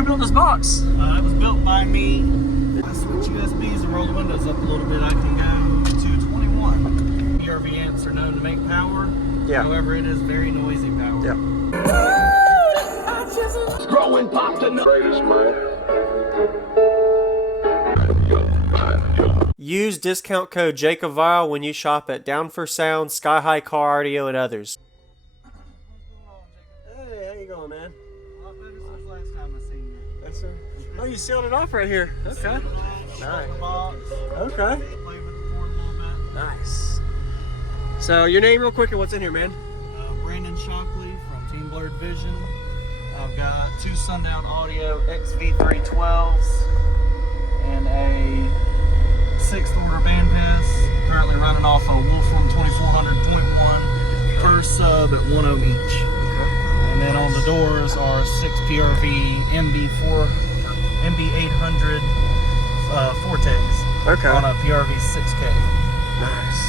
Who built this box? It was built by me. I switch USBs and roll the windows up a little bit. I can go to 21. PRV amps are known to make power. Yeah. However, it is very noisy power. Yeah. Growing pop the greatest, man. Use discount code JacobViral when you shop at Down for Sound, SkyHigh Car Audio, and others. Hey, how you going, man? A lot better since last time I seen you. That's oh, you sealed it off right here. Okay. Nice. Box. Okay. Played with the board a little bit. Nice. So your name real quick and what's in here, man? Brandon Shockley from Team Blurred Vision. I've got two Sundown Audio XV312s and a 6th order bandpass. Currently running off a Wolfram 2400.1 per sub at 1 ohm each. Okay. And then on the doors are 6 PRV MB800 Fortes. Okay. On a PRV 6K. Nice.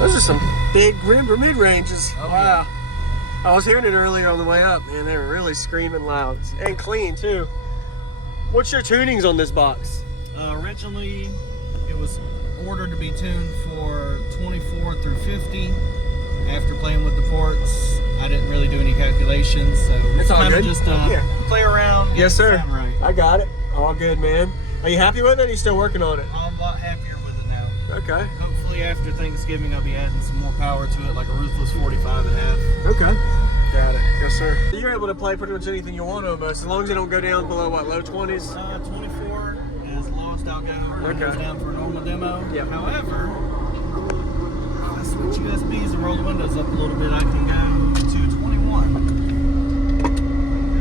Those are some big mid-ranges. Oh, wow. Yeah. I was hearing it earlier on the way up, man. They were really screaming loud and clean too. What's your tunings on this box? Originally, it was ordered to be tuned for 24 through 50. After playing with the ports, I didn't really do any calculations, so it's all kind good. of just play around. Yes, sir. Right. I got it. All good, man. Are you happy with it? Or are you still working on it? I'm a lot happier with it now. Okay. Hopefully after Thanksgiving I'll be adding some more power to it, like a ruthless 45.5. Okay. Got it. Yes, sir. You're able to play pretty much anything you want almost, as long as you don't go down below, what, low 20s? 24 is lost, I'll go. Okay. Goes down for a normal demo. Yep. However, if I switch USBs and roll the windows up a little bit, I can go to 21.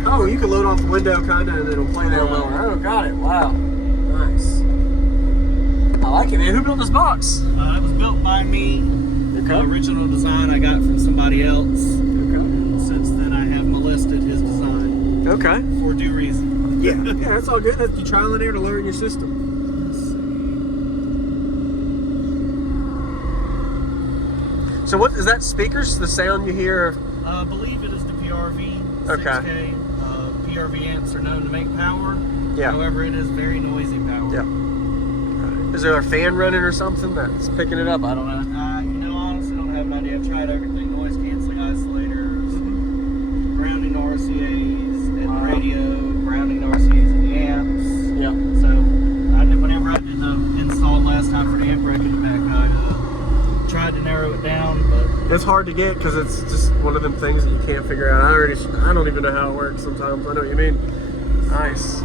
Oh, you can load off the window kind of, and it'll play there lower. Oh, got it. Wow. Nice. I like it, man. Who built this box? It was built by me. Okay. The original design I got from somebody else. Okay. Since then, I have molested his design. Okay. For due reason. Yeah. Yeah, that's all good. That's you trial and error to learn your system. So what is that? Speakers? The sound you hear? I believe it is the PRV 6K. Okay. PRV amps are known to make power. Yeah. However, it is very noisy power. Yeah. Is there a fan running or something that's picking it up? I don't know. You know, honestly, I don't have an idea. I've tried everything: noise canceling isolators, grounding RCAs, and radio, grounding RCAs and amps. Yeah. So, whenever I did the install last time for the amp rack in the back, I tried to narrow it down, but it's hard to get because it's just one of them things that you can't figure out. I don't even know how it works sometimes. I know what you mean. Nice.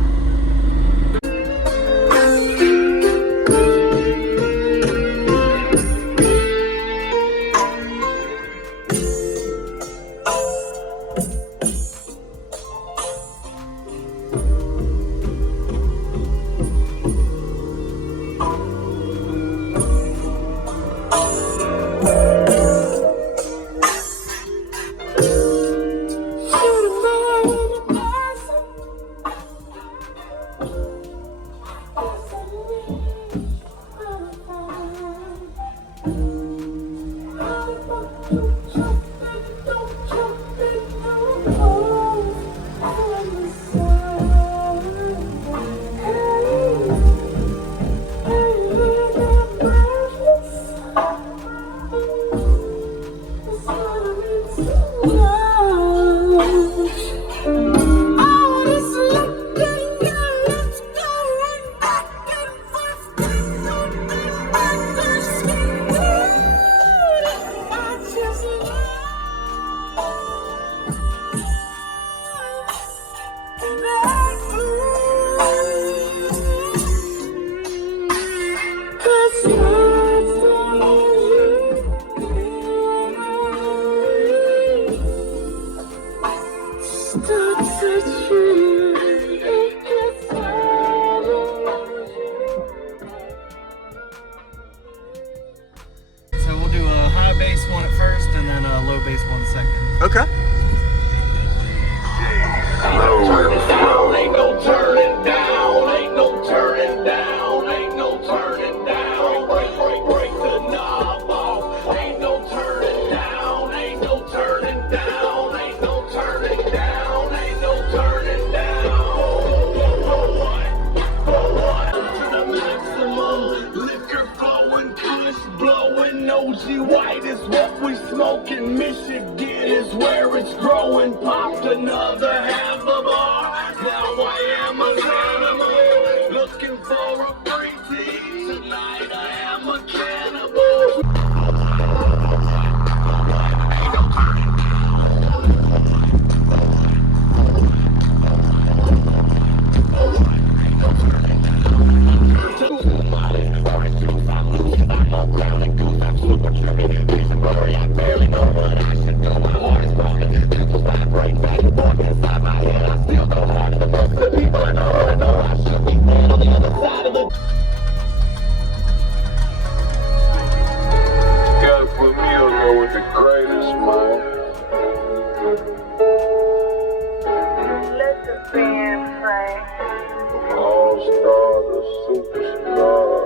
Reggie White is what we smoke in Michigan is where it's growing. Popped another handlebar. Now I am an animal. Looking for a free tea. Tonight I am a cannibal. Gotta put me on there with the greatest, man. Let the band play. All-star, the superstar.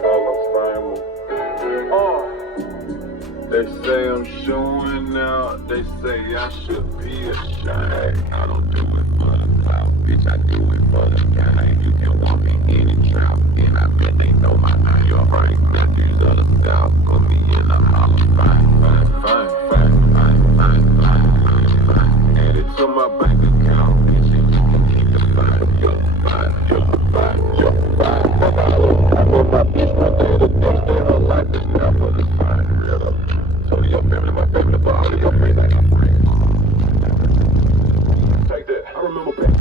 Hall of Famer. They say I'm showing out. They say I should be ashamed. I don't do it for the clout, bitch. I do it for the game. You can walk me in and trap, and I bet they know my name. You're right, nephews of the South. Put me in the Hall of Fame. Fine. Add it to my bank account, bitch. And you can keep the fine. You're fine. I put my bitch right there the next day. Her life is now for the fine. So your family, my family, but all of your friends, I got friends. Take that. I remember back.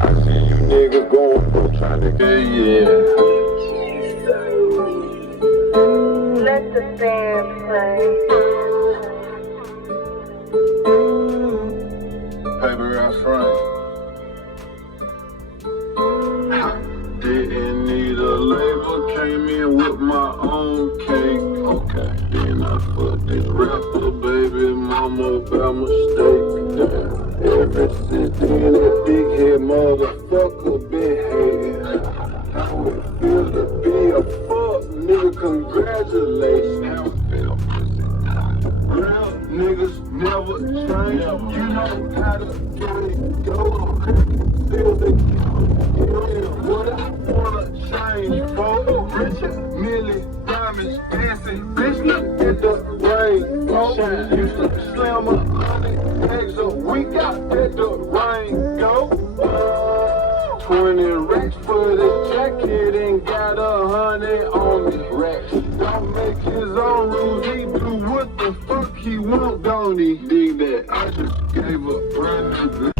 I see you niggas going through trying to get Let the band play. Paper out front. Didn't need a label, came in with my own cake. Okay, then I fucked this rapper, baby mama, by mistake. Damn, ever since then, that big head motherfucker been hating. How it feel to be a fuck nigga, congratulations. How it feel, pussy. Real niggas never change. You know how to get it going. Feel the what I wanna change for riches, Millie, diamonds, dancing, bitch, look at the rain. Used to slam 100 eggs a week out at the rain. Go 20 racks for the jacket and got 100 on me. Racks don't make his own rules. He do what the fuck he want, don't he? Dig that? I just gave a brand new.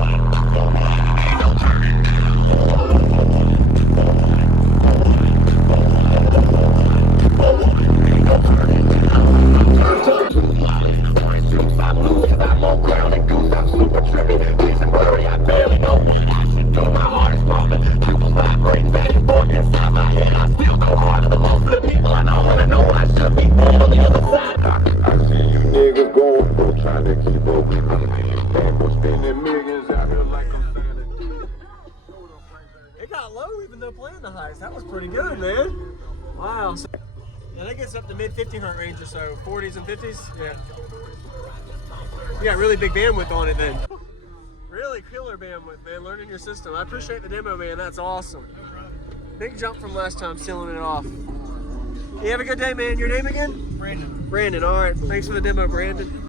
It got low even though playing the highs. That was pretty good, man. Wow. So, yeah, that gets up to mid 50 hertz range or so. 40s and 50s. Yeah. You got really big bandwidth on it then. Really killer bandwidth, man. Learning your system. I appreciate the demo, man. That's awesome. Big jump from last time, sealing it off. You have a good day, man. Your name again? Brandon. Brandon, all right. Thanks for the demo, Brandon.